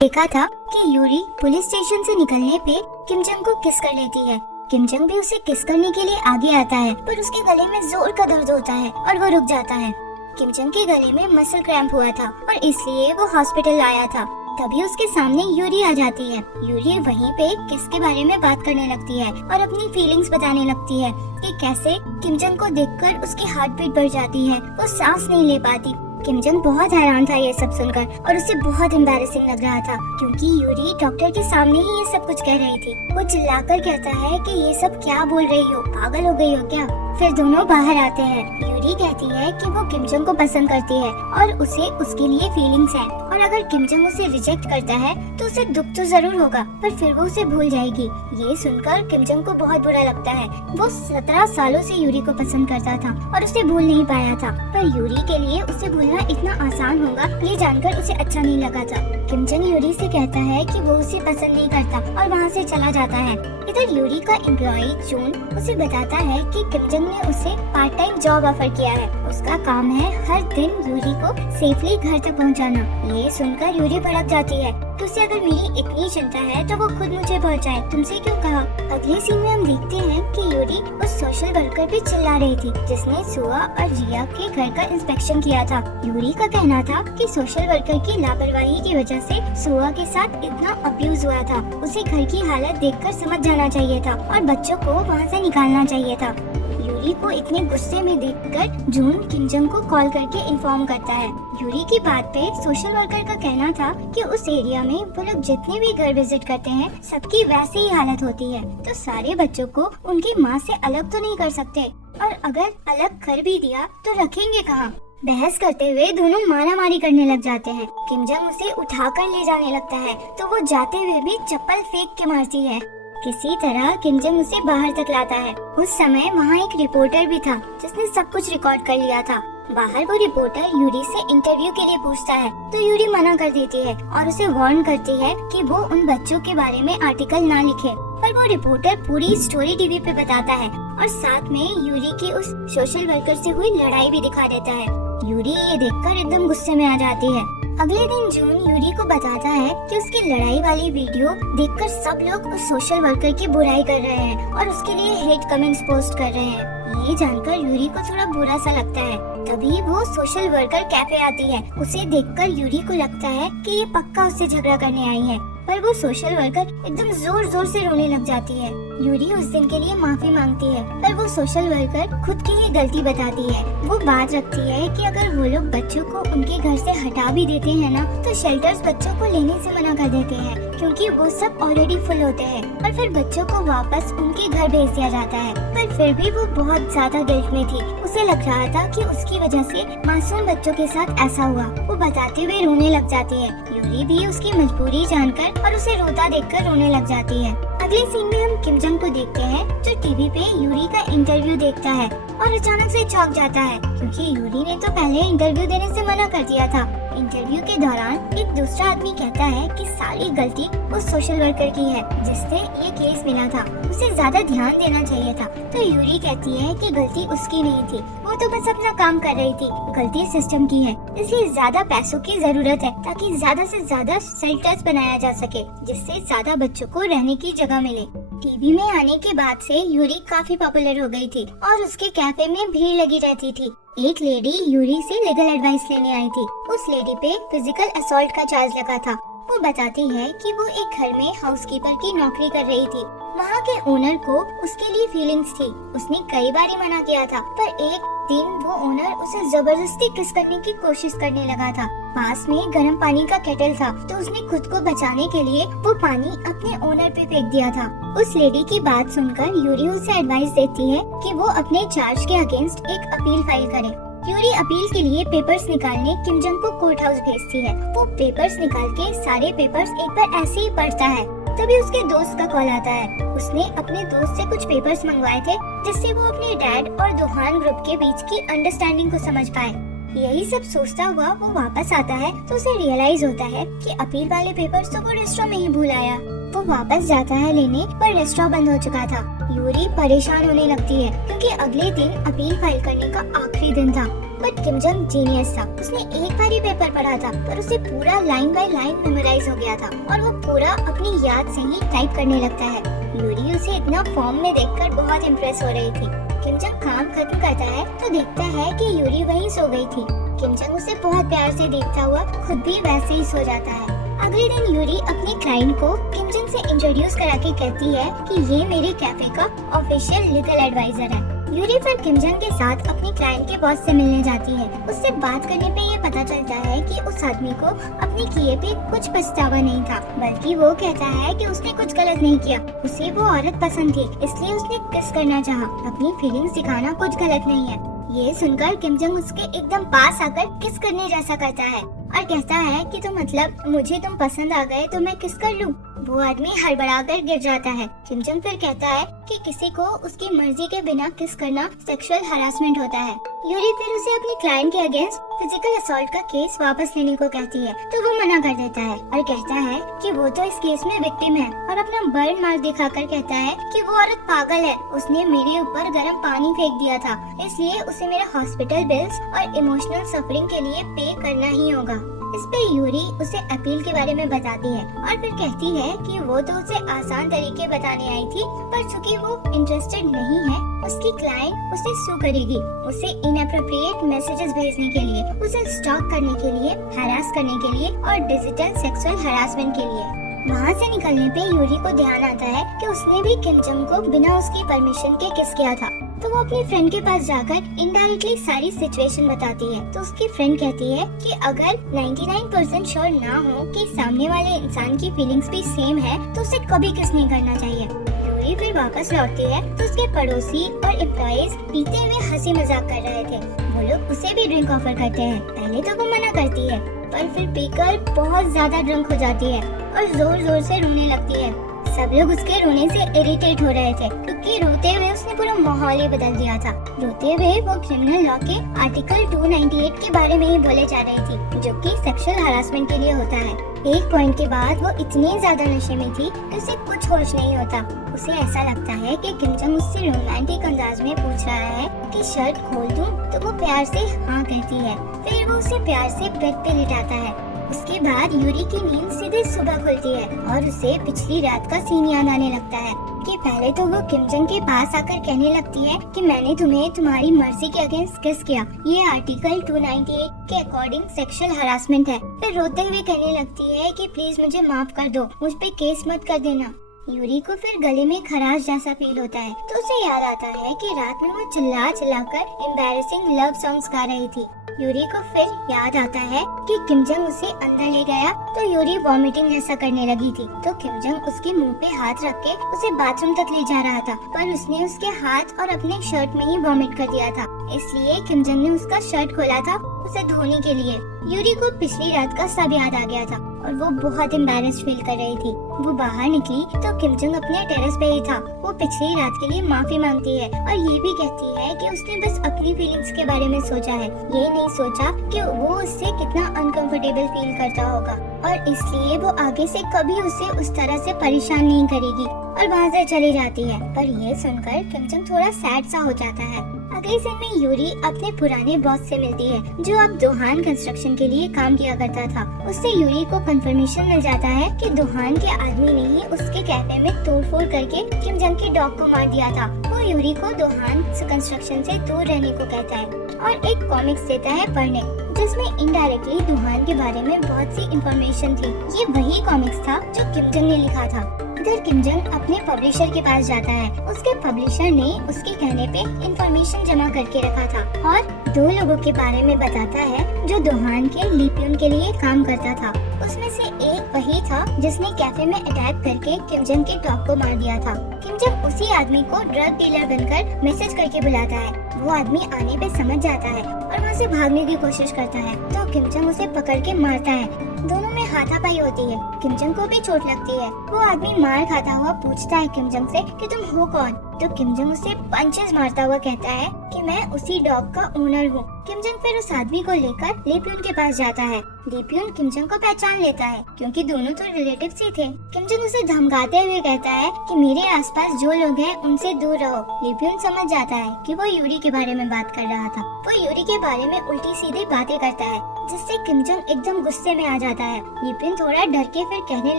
देखा था कि यूरी पुलिस स्टेशन से निकलने पे किम जंग को किस कर लेती है। किम जंग भी उसे किस करने के लिए आगे आता है, पर उसके गले में जोर का दर्द होता है और वो रुक जाता है। किम जंग के गले में मसल क्रैम्प हुआ था और इसलिए वो हॉस्पिटल आया था। तभी उसके सामने यूरी आ जाती है। यूरी वहीं पे किस के बारे में बात करने लगती है और अपनी फीलिंग्स बताने लगती है कि कैसे किम जंग को देखकर उसकी हार्ट बीट बढ़ जाती है, वो सांस नहीं ले पाती। किम जंग बहुत हैरान था ये सब सुनकर और उसे बहुत एम्बैरेसिंग लग रहा था, क्योंकि यूरी डॉक्टर के सामने ही ये सब कुछ कह रही थी। वो चिल्लाकर कहता है कि ये सब क्या बोल रही हो, पागल हो गई हो क्या। फिर दोनों बाहर आते हैं। यूरी कहती है कि वो किम जंग को पसंद करती है और उसे उसके लिए फीलिंग्स हैं, और अगर किम जंग उसे रिजेक्ट करता है तो उसे दुख तो जरूर होगा, पर फिर वो उसे भूल जाएगी। ये सुनकर किम जंग को बहुत बुरा लगता है। वो 17 सालों से यूरी को पसंद करता था और उसे भूल नहीं पाया था, पर यूरी के लिए उसे भूलना इतना आसान होगा ये जानकर उसे अच्छा नहीं लगा था। किम जंग यूरी से कहता है कि वो उसे पसंद नहीं करता और वहाँ से चला जाता है। इधर यूरी का एम्प्लॉई जून उसे बताता है कि किम जंग ने उसे पार्ट टाइम जॉब ऑफर किया है। उसका काम है हर दिन यूरी को सेफली घर तक पहुंचाना। ये सुनकर यूरी भड़क जाती है कि उसे अगर मेरी इतनी चिंता है तो वो खुद मुझे पहुंचाए, तुमसे क्यों कहा। अगले सीन में हम देखते हैं कि यूरी उस सोशल वर्कर पे चिल्ला रही थी जिसने सुआ और रिया के घर का इंस्पेक्शन किया था। यूरी का कहना था कि सोशल वर्कर की लापरवाही की वजह से सुआ के साथ इतना अब्यूज हुआ था। उसे घर की हालत देखकर समझ जाना चाहिए था और बच्चों को वहाँ से निकालना चाहिए था। यूरी को इतने गुस्से में देखकर जून किम जंग को कॉल करके इन्फॉर्म करता है। यूरी की बात पे सोशल वर्कर का कहना था कि उस एरिया में वो लोग जितने भी घर विजिट करते हैं सबकी वैसे ही हालत होती है, तो सारे बच्चों को उनकी माँ से अलग तो नहीं कर सकते, और अगर अलग कर भी दिया तो रखेंगे कहाँ। बहस करते हुए दोनों मारामारी करने लग जाते हैं। किम जंग उसे उठाकर ले जाने लगता है तो वो जाते हुए भी चप्पल फेंक के मारती है। किसी तरह किम जंग उसे बाहर तक लाता है। उस समय वहाँ एक रिपोर्टर भी था जिसने सब कुछ रिकॉर्ड कर लिया था। बाहर वो रिपोर्टर यूरी से इंटरव्यू के लिए पूछता है तो यूरी मना कर देती है और उसे वार्न करती है कि वो उन बच्चों के बारे में आर्टिकल ना लिखे। पर वो रिपोर्टर पूरी स्टोरी टीवी पे बताता है और साथ में यूरी की उस सोशल वर्कर से हुई लड़ाई भी दिखा देता है। यूरी ये देखकर एकदम गुस्से में आ जाती है। अगले दिन जून यूरी को बताता है कि उसकी लड़ाई वाली वीडियो देखकर सब लोग उस सोशल वर्कर की बुराई कर रहे हैं और उसके लिए हेट कमेंट्स पोस्ट कर रहे हैं। ये जानकर यूरी को थोड़ा बुरा सा लगता है। तभी वो सोशल वर्कर कैफे आती है। उसे देखकर यूरी को लगता है कि ये पक्का उससे झगड़ा करने आई है, पर वो सोशल वर्कर एकदम जोर जोर से रोने लग जाती है। यूरी उस दिन के लिए माफी मांगती है, पर वो सोशल वर्कर खुद की ही गलती बताती है। वो बात रखती है कि अगर वो लोग बच्चों को उनके घर से हटा भी देते हैं ना, तो शेल्टर्स बच्चों को लेने से मना कर देते हैं क्योंकि वो सब ऑलरेडी फुल होते हैं, और फिर बच्चों को वापस उनके घर भेज दिया जाता है। पर फिर भी वो बहुत ज्यादा गिल्ट में थी। उसे लग रहा था कि उसकी वजह से मासूम बच्चों के साथ ऐसा हुआ। वो बताते हुए रोने लग जाती है। यूरी भी उसकी मजबूरी जानकर और उसे रोता देखकर रोने लग जाती है। अगले सीन में हम किम जंग को देखते हैं जो टीवी पे यूरी का इंटरव्यू देखता है और अचानक से चौंक जाता है क्योंकि यूरी ने तो पहले इंटरव्यू देने से मना कर दिया था। इंटरव्यू के दौरान एक दूसरा आदमी कहता है कि सारी गलती उस सोशल वर्कर की है जिससे ये केस मिला था, उसे ज्यादा ध्यान देना चाहिए था। तो यूरी कहती है कि गलती उसकी नहीं थी, वो तो बस अपना काम कर रही थी, गलती सिस्टम की है, इसलिए ज्यादा पैसों की जरूरत है ताकि ज्यादा से ज्यादा शेल्टर्स बनाया जा सके जिससे ज्यादा बच्चों को रहने की जगह मिले। टीवी में आने के बाद से यूरी काफी पॉपुलर हो गई थी और उसके कैफे में भीड़ लगी रहती थी। एक लेडी यूरी से लीगल एडवाइस लेने आई थी। उस लेडी पे फिजिकल असॉल्ट का चार्ज लगा था। वो बताती है कि वो एक घर में हाउसकीपर की नौकरी कर रही थी। वहाँ के ओनर को उसके लिए फीलिंग्स थी। उसने कई बार मना किया था, पर एक दिन वो ओनर उसे जबरदस्ती किस करने की कोशिश करने लगा था। पास में गर्म पानी का केटल था, तो उसने खुद को बचाने के लिए वो पानी अपने ओनर पे फेंक दिया था। उस लेडी की बात सुनकर यूरी उसे एडवाइस देती है कि वो अपने चार्ज के अगेंस्ट एक अपील फाइल करे। यूरी अपील के लिए पेपर्स निकालने किम जंग को कोर्ट हाउस भेजती है। वो पेपर्स निकाल के सारे पेपर्स एक बार ऐसे ही पढ़ता है। तभी उसके दोस्त का कॉल आता है। उसने अपने दोस्त से कुछ पेपर्स मंगवाए थे जिससे वो अपने डैड और दोहान ग्रुप के बीच की अंडरस्टैंडिंग को समझ पाए। यही सब सोचता हुआ वो वापस आता है तो उसे रियलाइज होता है कि अपील वाले पेपर्स तो वो रेस्टोरेंट में ही भूल आया। वो वापस जाता है लेने, पर रेस्टोरेंट बंद हो चुका था। यूरी परेशान होने लगती है क्योंकि अगले दिन अपील फाइल करने का आखिरी दिन था। बट किम जंग जीनियस था। उसने एक बार ही पेपर पढ़ा था पर उसे पूरा लाइन बाय लाइन मेमोराइज हो गया था और वो पूरा अपनी याद से ही टाइप करने लगता है। यूरी उसे इतना फॉर्म में देखकर बहुत इम्प्रेस हो रही थी। किम जंग काम खत्म करता है तो देखता है कि यूरी वहीं सो गई थी। किम जंग उसे बहुत प्यार से देखता हुआ खुद भी वैसे ही सो जाता है। अगले दिन यूरी अपने क्लाइंट को किम जंग से इंट्रोड्यूस करा के कहती है कि ये मेरे कैफे का ऑफिशियल लीगल एडवाइजर है। यूरी फिर किम जंग के साथ अपने क्लाइंट के बॉस से मिलने जाती है। उससे बात करने पे ये पता चलता है कि उस आदमी को अपने किए पे कुछ पछतावा नहीं था, बल्कि वो कहता है कि उसने कुछ गलत नहीं किया। उसे वो औरत पसंद थी, इसलिए उसने किस करना चाहा। अपनी फीलिंग्स दिखाना कुछ गलत नहीं है। ये सुनकर किम जंग उसके एकदम पास आकर किस करने जैसा करता है और कहता है कि तो मतलब मुझे तुम पसंद आ गए तो मैं किस कर लूं। वो आदमी हड़बड़ाकर गिर जाता है। किम जंग फिर कहता है कि किसी को उसकी मर्जी के बिना किस करना सेक्सुअल हरासमेंट होता है। यूरी फिर उसे अपने क्लाइंट के अगेंस्ट फिजिकल असॉल्ट का केस वापस लेने को कहती है तो वो मना कर देता है और कहता है कि वो तो इस केस में विक्टिम है और अपना बर्न मार्क दिखाकर कहता है कि वो औरत पागल है, उसने मेरे ऊपर गर्म पानी फेंक दिया था, इसलिए उसे मेरे हॉस्पिटल बिल्स और इमोशनल सफरिंग के लिए पे करना ही होगा। इस पे यूरी उसे अपील के बारे में बताती है और फिर कहती है कि वो तो उसे आसान तरीके बताने आई थी, पर चूंकि वो इंटरेस्टेड नहीं है उसकी क्लाइंट उसे सू करेगी, उसे इनएप्रोप्रिएट मैसेजेस भेजने के लिए, उसे स्टॉक करने के लिए, हरास करने के लिए और डिजिटल सेक्सुअल हरासमेंट के लिए। वहाँ से निकलने पे यूरी को ध्यान आता है कि उसने भी किम जंग को बिना उसकी परमिशन के किस किया था। तो वो अपनी फ्रेंड के पास जाकर इनडायरेक्टली सारी सिचुएशन बताती है। तो उसकी फ्रेंड कहती है कि अगर 99% श्योर ना हो कि सामने वाले इंसान की फीलिंग्स भी सेम है तो उसे कभी किस नहीं करना चाहिए। यूरी फिर वापस लौटती है तो उसके पड़ोसी और एम्प्लॉइज पीते हुए हंसी मजाक कर रहे थे। वो लोग उसे भी ड्रिंक ऑफर करते हैं। पहले तो वो मना करती है पर फिर पीकर बहुत ज्यादा ड्रंक हो जाती है और जोर जोर से रोने लगती है। सब लोग उसके रोने से इरिटेट हो रहे थे क्योंकि रोते हुए उसने पूरा माहौल ही बदल दिया था। रोते हुए वो क्रिमिनल लॉ के आर्टिकल 298 के बारे में ही बोले जा रही थी, जो कि सेक्सुअल हरासमेंट के लिए होता है। एक पॉइंट के बाद वो इतनी ज्यादा नशे में थी कि उसे कुछ होश नहीं होता। उसे ऐसा लगता है कि किम जंग उससे रोमांटिक अंदाज में पूछ रहा है कि शर्ट खोल दूं, तो वो प्यार से हाँ कहती है। फिर वो उसे प्यार से बेड पे लिटाता है। उसके बाद यूरी की नींद सीधे सुबह खुलती है और उसे पिछली रात का सीन याद आने लगता है कि पहले तो वो किम जंग के पास आकर कहने लगती है कि मैंने तुम्हें तुम्हारी मर्जी के अगेंस्ट किस किया, ये आर्टिकल 298 के अकॉर्डिंग सेक्सुअल हरासमेंट है। फिर रोते हुए कहने लगती है कि प्लीज मुझे माफ कर दो, मुझ पे केस मत कर देना। यूरी को फिर गले में खराश जैसा फील होता है तो उसे याद आता है कि रात में वो चिल्ला चिल्लाकर एम्बैरेसिंग लव सॉन्ग्स गा रही थी। यूरी को फिर याद आता है कि किम जंग उसे अंदर ले गया तो यूरी वॉमिटिंग जैसा करने लगी थी। तो किम जंग उसके मुंह पे हाथ रख के उसे बाथरूम तक ले जा रहा था, पर उसने उसके हाथ और अपने शर्ट में ही वॉमिट कर दिया था। इसलिए किम जंग ने उसका शर्ट खोला था उसे धोने के लिए। यूरी को पिछली रात का सब याद आ गया था और वो बहुत एम्बैरेस्ड फील कर रही थी। वो बाहर निकली तो किम जंग अपने टेरेस पे ही था। वो पिछली रात के लिए माफी मांगती है और ये भी कहती है कि उसने बस अपनी फीलिंग्स के बारे में सोचा है, ये नहीं सोचा कि वो उससे कितना अनकंफर्टेबल फील करता होगा और इसलिए वो आगे से कभी उसे उस तरह से परेशान नहीं करेगी और वहाँ से चली जाती है। पर यह सुनकर किम जंग थोड़ा सैड सा हो जाता है। अगले सीन में यूरी अपने पुराने बॉस से मिलती है जो अब दोहान कंस्ट्रक्शन के लिए काम किया करता था। उससे यूरी को कंफर्मेशन मिल जाता है कि दोहान के आदमी ने ही उसके कैफे में तोड़फोड़ करके किम जंग के डॉग को मार दिया था। वो यूरी को दोहान कंस्ट्रक्शन से दूर रहने को कहता है और एक कॉमिक्स देता है पढ़ने जिसमें इनडायरेक्टली दोहान के बारे में बहुत सी इंफॉर्मेशन थी। ये वही कॉमिक्स था जो किम जंग ने लिखा था। इधर किम जंग अपने पब्लिशर के पास जाता है। उसके पब्लिशर ने उसके कहने पे इंफॉर्मेशन जमा करके रखा था और 2 लोगों के बारे में बताता है जो दोहान के लिपियन के लिए काम करता था। उसमें से एक वही था जिसने कैफे में अटैक करके किम जंग के डॉग को मार दिया था। किम जंग उसी आदमी को ड्रग डीलर बनकर मैसेज करके बुलाता है। वो आदमी आने पे समझ जाता है और वहाँ से भागने की कोशिश करता है तो किम जंग उसे पकड़ के मारता है। दोनों में हाथापाई होती है। किम जंग को भी चोट लगती है। वो आदमी मार खाता हुआ पूछता है किम जंग से कि तुम हो कौन? तो किम जंग उसे पंचेस मारता हुआ कहता है कि मैं उसी डॉग का ओनर हूँ। किम जंग फिर उस आदमी को लेकर ली प्यून के पास जाता है। ली प्यून किम जंग को पहचान लेता है क्योंकि दोनों तो रिलेटिव्स ही थे। किम जंग उसे धमकाते हुए कहता है कि मेरे आसपास जो लोग हैं उनसे दूर रहो। ली प्यून समझ जाता है कि वो यूरी के बारे में बात कर रहा था। वो यूरी के बारे में उल्टी सीधी बातें करता है, जिससे किम जंग एकदम गुस्से में आ जाता है। ली प्यून थोड़ा डर के फिर कहने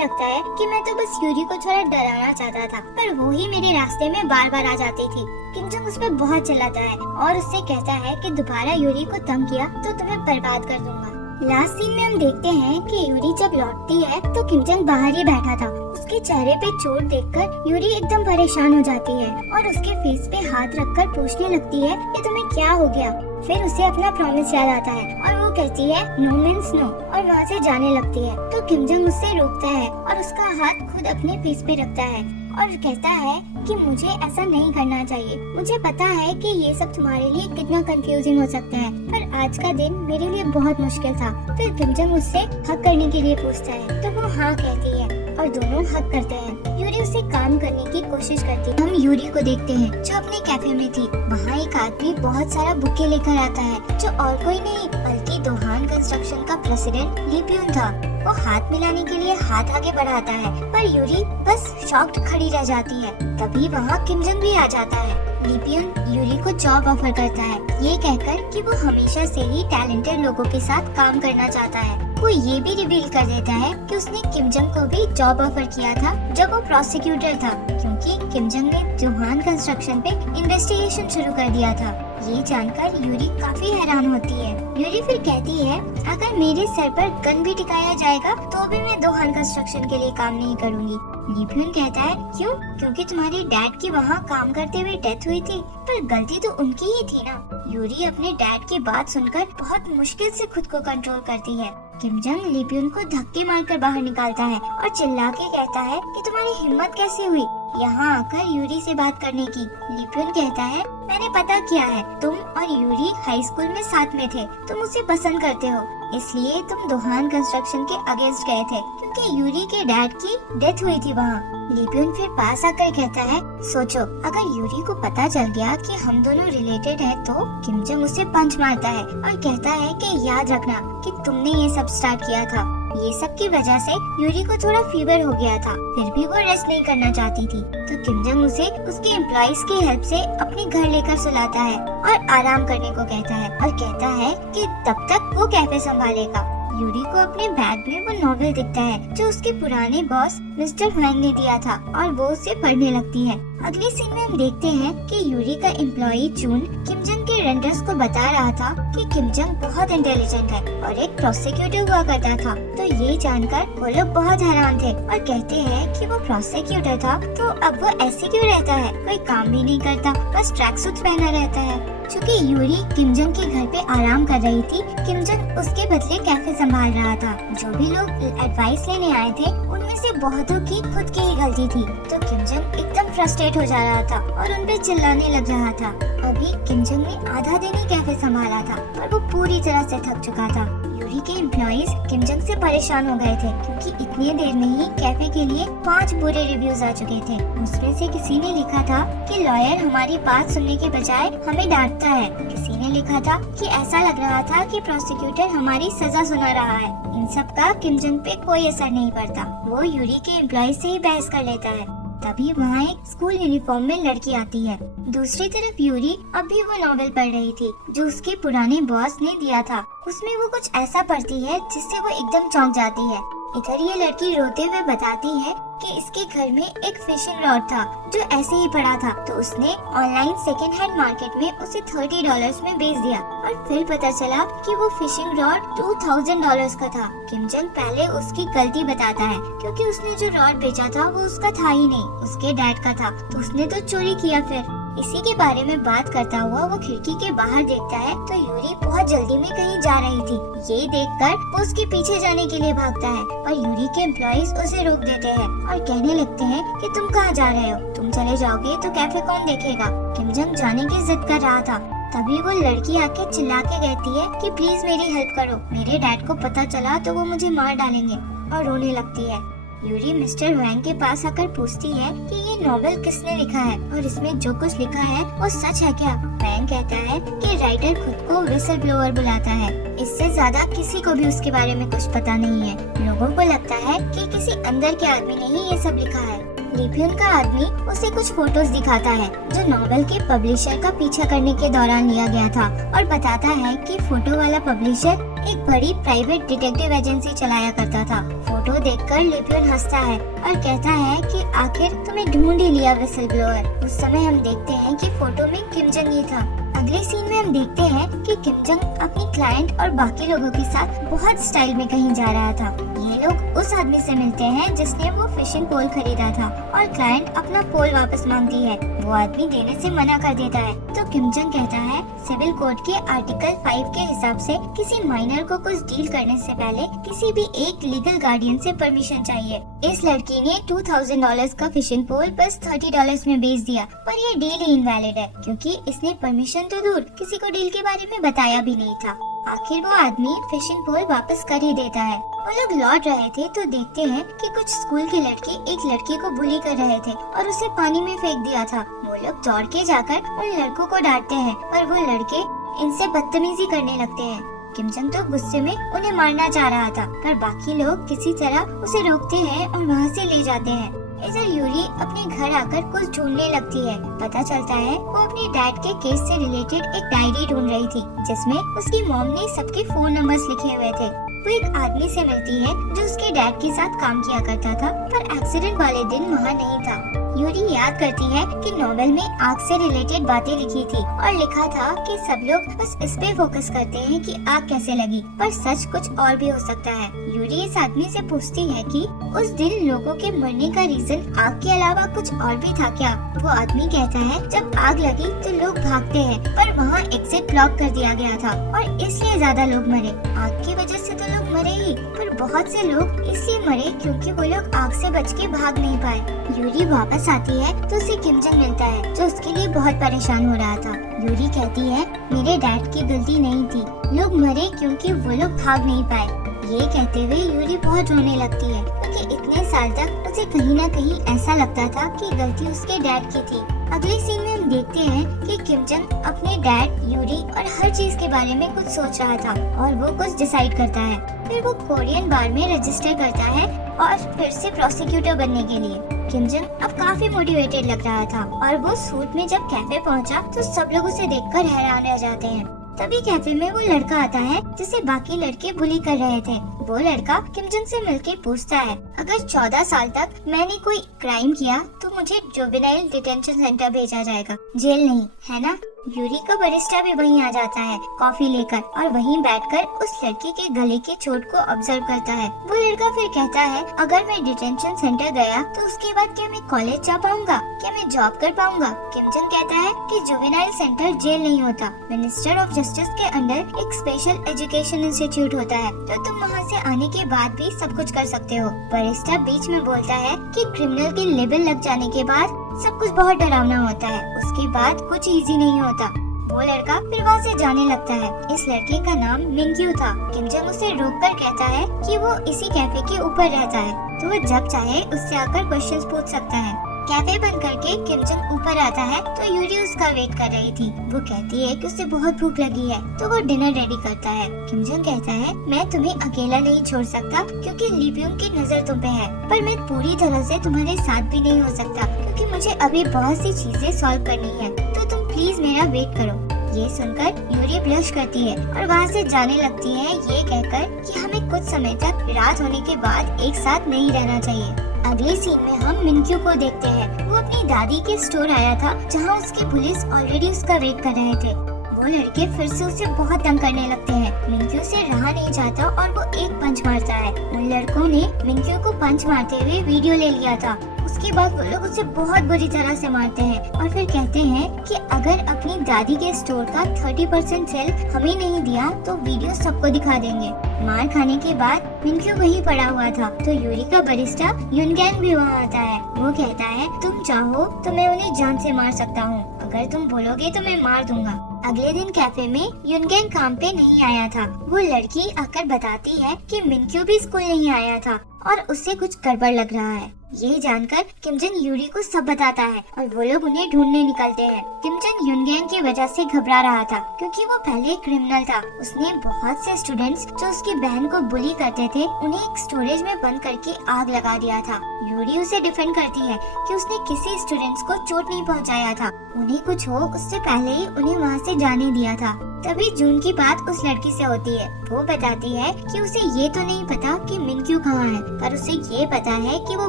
लगता है कि मैं तो बस यूरी को थोड़ा डराना चाहता था, पर वो ही मेरे रास्ते में बार बार आ जाती थी। किम जंग उस पर बहुत चिल्लाता है और उससे कहता है कि दोबारा यूरी को तंग किया तो तुम्हें बर्बाद कर दूंगा। लास्ट सीन में हम देखते हैं कि यूरी जब लौटती है तो किम जंग बाहर ही बैठा था। उसके चेहरे पे चोट देखकर यूरी एकदम परेशान हो जाती है और उसके फेस पे हाथ रखकर पूछने लगती है कि तुम्हें क्या हो गया। फिर उसे अपना प्रॉमिस याद आता है और वो कहती है नो मीन्स नो और वहाँ से जाने लगती है। तो किम जंग उससे रोकता है और उसका हाथ खुद अपने फेस पे रखता है और कहता है कि मुझे ऐसा नहीं करना चाहिए। मुझे पता है कि ये सब तुम्हारे लिए कितना कंफ्यूजिंग हो सकता है, पर आज का दिन मेरे लिए बहुत मुश्किल था। फिर किम जंग उससे हक करने के लिए पूछता है तो वो हाँ कहती है और दोनों हक करते हैं। यूरी उससे काम करने की कोशिश करती है। हम यूरी को देखते हैं जो अपने कैफे में थी। वहाँ एक आदमी बहुत सारा बुके लेकर आता है जो और कोई नहीं बल्कि दोहान कंस्ट्रक्शन का प्रेसिडेंट ली प्यून था। वो हाथ मिलाने के लिए हाथ आगे बढ़ाता है पर यूरी बस शॉक्ड खड़ी रह जाती है। तभी वहाँ किम जंग भी आ जाता है। ली प्यून यूरी को जॉब ऑफर करता है, ये कहकर कि वो हमेशा से ही टैलेंटेड लोगों के साथ काम करना चाहता है। वो ये भी रिवील कर देता है कि उसने किम जंग को भी जॉब ऑफर किया था जब वो प्रोसिक्यूटर था, क्योंकि किम जंग ने दोहान कंस्ट्रक्शन पे इन्वेस्टिगेशन शुरू कर दिया था। ये जानकर यूरी काफी हैरान होती है। यूरी फिर कहती है अगर मेरे सर पर गन भी टिकाया जाएगा तो भी मैं दोहान कंस्ट्रक्शन के लिए काम नहीं करूंगी। ली प्यून कहता है क्यों? क्योंकि तुम्हारे डैड की वहाँ काम करते हुए डेथ हुई थी, पर गलती तो उनकी ही थी ना। यूरी अपने डैड की बात सुनकर बहुत मुश्किल से खुद को कंट्रोल करती है। किम जंग ली प्यून को धक्के मारकर बाहर निकालता है और चिल्ला के कहता है कि तुम्हारी हिम्मत कैसे हुई यहाँ आकर यूरी से बात करने की। ली प्यून कहता है मैंने पता किया है, तुम और यूरी हाई स्कूल में साथ में थे, तुम उसे पसंद करते हो, इसलिए तुम दोहान कंस्ट्रक्शन के अगेंस्ट गए थे क्योंकि यूरी के डैड की डेथ हुई थी वहाँ। ली प्यून फिर पास आकर कहता है सोचो अगर यूरी को पता चल गया कि हम दोनों रिलेटेड हैं तो। किम जंग उसे पंच मारता है और कहता है कि याद रखना कि तुमने ये सब स्टार्ट किया था। ये सब की वजह से यूरी को थोड़ा फीवर हो गया था, फिर भी वो रेस्ट नहीं करना चाहती थी। तो किम जंग उसे उसके एम्प्लॉइज की हेल्प से अपने घर लेकर सुलाता है और आराम करने को कहता है और कहता है कि तब तक वो कैफे संभालेगा। यूरी को अपने बैग में वो नॉवेल दिखता है जो उसके पुराने बॉस मिस्टर हुएंग ने दिया था और वो उसे पढ़ने लगती है। अगले सीन में हम देखते हैं कि यूरी का एम्प्लॉई चून किम जंग के रेंडर्स को बता रहा था कि किम जंग बहुत इंटेलिजेंट है और एक प्रोसिक्यूटर हुआ करता था। तो ये जानकर वो लोग बहुत हैरान थे और कहते हैं कि वो प्रोसिक्यूटर था तो अब वो ऐसे क्यों रहता है, कोई काम भी नहीं करता, बस ट्रैक सूट पहना रहता है। चूँकि यूरी किम जंग के घर पे आराम कर रही थी, किम जंग उसके बदले कैफे संभाल रहा था। जो भी लोग एडवाइस लेने आए थे उनमें से बहुतों की खुद की ही गलती थी। तो किम जंग एकदम फ्रस्ट्रेट हो जा रहा था और उन पे चिल्लाने लग रहा था। अभी किम जंग ने आधा दिन ही कैफे संभाला था पर वो पूरी तरह से थक चुका था। यूरी के एम्प्लॉइज किम जंग से परेशान हो गए थे क्योंकि इतनी देर में ही कैफे के लिए 5 बुरे रिव्यूज आ चुके थे। उसमें से किसी ने लिखा था कि लॉयर हमारी बात सुनने के बजाय हमें डांटता है। किसी ने लिखा था कि ऐसा लग रहा था कि प्रोसिक्यूटर हमारी सजा सुना रहा है। इन सब का किम जंग पे कोई असर नहीं पड़ता, वो यूरी के एम्प्लॉय से ही बहस कर लेता है। तभी वहाँ एक स्कूल यूनिफॉर्म में लड़की आती है। दूसरी तरफ यूरी अभी वो नॉवेल पढ़ रही थी जो उसके पुराने बॉस ने दिया था। उसमें वो कुछ ऐसा पढ़ती है जिससे वो एकदम चौंक जाती है। इधर ये लड़की रोते हुए बताती है कि इसके घर में एक फिशिंग रॉड था जो ऐसे ही पड़ा था, तो उसने ऑनलाइन सेकेंड हैंड मार्केट में उसे $30 में बेच दिया और फिर पता चला कि वो फिशिंग रॉड $2000 का था। किम जंग पहले उसकी गलती बताता है क्योंकि उसने जो रॉड बेचा था वो उसका था ही नहीं, उसके डैड का था, तो उसने तो चोरी किया। फिर इसी के बारे में बात करता हुआ वो खिड़की के बाहर देखता है तो यूरी बहुत जल्दी में कहीं जा रही थी। ये देखकर वो उसके पीछे जाने के लिए भागता है और यूरी के एम्प्लॉइज उसे रोक देते हैं और कहने लगते हैं कि तुम कहाँ जा रहे हो, तुम चले जाओगे तो कैफे कौन देखेगा। किम जंग जाने की जिद कर रहा था। तभी वो लड़की आके चिल्ला के कहती है कि प्लीज मेरी हेल्प करो, मेरे डैड को पता चला तो वो मुझे मार डालेंगे, और रोने लगती है। यूरी मिस्टर वैंग के पास आकर पूछती है कि ये नॉवेल किसने लिखा है और इसमें जो कुछ लिखा है वो सच है क्या। वैंग कहता है कि राइटर खुद को विसल ब्लोअर बुलाता है, इससे ज्यादा किसी को भी उसके बारे में कुछ पता नहीं है। लोगों को लगता है कि किसी अंदर के आदमी ने ही ये सब लिखा है। लिपियन का आदमी उसे कुछ फोटोज दिखाता है जो नॉवेल के पब्लिशर का पीछा करने के दौरान लिया गया था और बताता है कि फोटो वाला पब्लिशर एक बड़ी प्राइवेट डिटेक्टिव एजेंसी चलाया करता था। फोटो देखकर लिपियन हंसता है और कहता है कि आखिर तुम्हें ढूंढ ही लिया विसल ब्लोअर। उस समय हम देखते हैं कि फोटो में किम जंग ही था। अगले सीन में हम देखते हैं कि किम जंग अपनी क्लाइंट और बाकी लोगों के साथ बहुत स्टाइल में कहीं जा रहा था। ये लोग उस आदमी से मिलते हैं जिसने वो फिशिंग पोल खरीदा था और क्लाइंट अपना पोल वापस मांगती है। वो आदमी देने से मना कर देता है तो किम जंग कहता है सिविल कोड के आर्टिकल 5 के हिसाब से किसी माइनर को कुछ डील करने से पहले किसी भी एक लीगल गार्डियन से परमिशन चाहिए। इस लड़की ने $2000 का फिशिंग पोल बस $30 में बेच दिया, पर ये डील ही इनवैलिड है क्योंकि इसने परमिशन तो दूर किसी को डील के बारे में बताया भी नहीं था। आखिर वो आदमी फिशिंग पोल वापस कर ही देता है। वो लोग लौट रहे थे तो देखते हैं कि कुछ स्कूल के लड़के एक लड़के को बुली कर रहे थे और उसे पानी में फेंक दिया था। वो लोग दौड़ के जाकर उन लड़कों को डांटते हैं पर वो लड़के इनसे बदतमीजी करने लगते हैं। किम जंग तो गुस्से में उन्हें मारना चाह रहा था पर बाकी लोग किसी तरह उसे रोकते हैं और वहाँ से ले जाते हैं। इधर यूरी अपने घर आकर कुछ ढूंढने लगती है। पता चलता है वो अपने डैड के केस से रिलेटेड एक डायरी ढूंढ रही थी जिसमें उसकी मॉम ने सबके फोन नंबर्स लिखे हुए थे। वो एक आदमी से मिलती है जो उसके डैड के साथ काम किया करता था पर एक्सीडेंट वाले दिन वहाँ नहीं था। यूरी याद करती है कि नॉवेल में आग से रिलेटेड बातें लिखी थी और लिखा था कि सब लोग बस इस पे फोकस करते हैं कि आग कैसे लगी, पर सच कुछ और भी हो सकता है। यूरी इस आदमी से पूछती है कि उस दिन लोगों के मरने का रीजन आग के अलावा कुछ और भी था क्या। वो आदमी कहता है जब आग लगी तो लोग भागते हैं पर वहाँ एग्जिट ब्लॉक कर दिया गया था और इसलिए ज्यादा लोग मरे। आग की वजह से तो लोग मरे ही, पर बहुत से लोग इसलिए मरे क्योंकि वो लोग आग से बच के भाग नहीं पाए। यूरी वापस आती है तो उसे किम जंग मिलता है जो उसके लिए बहुत परेशान हो रहा था। यूरी कहती है मेरे डैड की गलती नहीं थी, लोग मरे क्योंकि वो लोग भाग नहीं पाए। ये कहते हुए यूरी बहुत रोने लगती है क्योंकि इतने साल तक उसे कहीं न कहीं ऐसा लगता था कि गलती उसके डैड की थी। अगले सीन में हम देखते हैं कि किम जंग अपने डैड, यूरी और हर चीज के बारे में कुछ सोच रहा था और वो कुछ डिसाइड करता है। फिर वो कोरियन बार में रजिस्टर करता है और फिर से प्रोसिक्यूटर बनने के लिए। किम जंग अब काफी मोटिवेटेड लग रहा था और वो सूट में जब कैफे पहुंचा तो सब लोग उसे देखकर हैरान रह जाते हैं। तभी कैफे में वो लड़का आता है जिसे बाकी लड़के बुली कर रहे थे। वो लड़का किम जंग से मिलके पूछता है अगर 14 साल तक मैंने कोई क्राइम किया तो मुझे जुवेनाइल डिटेंशन सेंटर भेजा जाएगा, जेल नहीं, है ना। यूरी का बरिस्टा भी वहीं आ जाता है कॉफी लेकर और वहीं बैठकर उस लड़के के गले के चोट को ऑब्जर्व करता है। वो लड़का फिर कहता है अगर मैं डिटेंशन सेंटर गया तो उसके बाद क्या मैं कॉलेज जा पाऊंगा, क्या मैं जॉब कर पाऊंगा। किम जंग कहता है कि जुवेनाइल सेंटर जेल नहीं होता, मिनिस्टर ऑफ जस्टिस के अंडर एक स्पेशल एजुकेशन इंस्टीट्यूट होता है, तो तुम वहाँ से आने के बाद भी सब कुछ कर सकते हो। बरिस्टा बीच में बोलता है कि क्रिमिनल के लेबल लग जाने के बाद सब कुछ बहुत डरावना होता है, उसके बाद कुछ इजी नहीं होता। वो लड़का फिर वहाँ से जाने लगता है। इस लड़के का नाम मिंक्यू था। किम जंग उसे रोककर कहता है कि वो इसी कैफे के ऊपर रहता है तो वो जब चाहे उससे आकर क्वेश्चंस पूछ सकता है। कैफे बंद करके किम जंग ऊपर आता है तो यूरी उसका वेट कर रही थी। वो कहती है कि उसे बहुत भूख लगी है तो वो डिनर रेडी करता है। किम जंग कहता है मैं तुम्हें अकेला नहीं छोड़ सकता क्योंकि लीपियों की नजर तुम पे है, पर मैं पूरी तरह से तुम्हारे साथ भी नहीं हो सकता क्योंकि मुझे अभी बहुत सी चीजें सॉल्व करनी है, तो तुम प्लीज मेरा वेट करो। ये सुनकर यूरी ब्लश करती है और वहाँ से जाने लगती है ये कहकर कि हमें कुछ समय तक रात होने के बाद एक साथ नहीं रहना चाहिए। अगले सीन में हम मिंक्यू को देखते हैं। वो अपनी दादी के स्टोर आया था जहाँ उसकी पुलिस ऑलरेडी उसका वेट कर रहे थे। वो लड़के फिर से उसे बहुत तंग करने लगते हैं। मिंक्यू से रहा नहीं जाता और वो एक पंच मारता है। उन लड़कों ने मिंक्यू को पंच मारते हुए वीडियो ले लिया था। उसके बाद वो लोग उसे बहुत बुरी तरह से मारते हैं और फिर कहते हैं कि अगर अपनी दादी के स्टोर का 30% सेल हमें नहीं दिया तो वीडियो सबको दिखा देंगे। मार खाने के बाद मिंक्यू वहीं पड़ा हुआ था तो यूरी का बरिस्टा युनगैंग भी वहाँ आता है। वो कहता है तुम चाहो तो मैं उन्हें जान से मार सकता हूँ, अगर तुम बोलोगे तो मैं मार दूंगा। अगले दिन कैफे में युनगैंग काम पे नहीं आया था। वो लड़की आकर बताती है कि मिंक्यू भी स्कूल नहीं आया था और उससे कुछ गड़बड़ लग रहा है। ये जानकर किम जंग यूरी को सब बताता है और वो लोग उन्हें ढूंढने निकलते हैं। किम जंग युनगैंग की वजह से घबरा रहा था क्योंकि वो पहले एक क्रिमिनल था। उसने बहुत से स्टूडेंट्स जो उसकी बहन को बुली करते थे उन्हें एक स्टोरेज में बंद करके आग लगा दिया था। यूरी उसे डिफेंड करती है कि उसने किसी स्टूडेंट्स को चोट नहीं पहुंचाया था, उन्हें कुछ हो उससे पहले ही उन्हें वहाँ से जाने दिया था। तभी जून की बात उस लड़की से होती है। वो बताती है कि उसे ये तो नहीं पता कि मिनक्यू कहाँ है, पर उसे ये पता है कि वो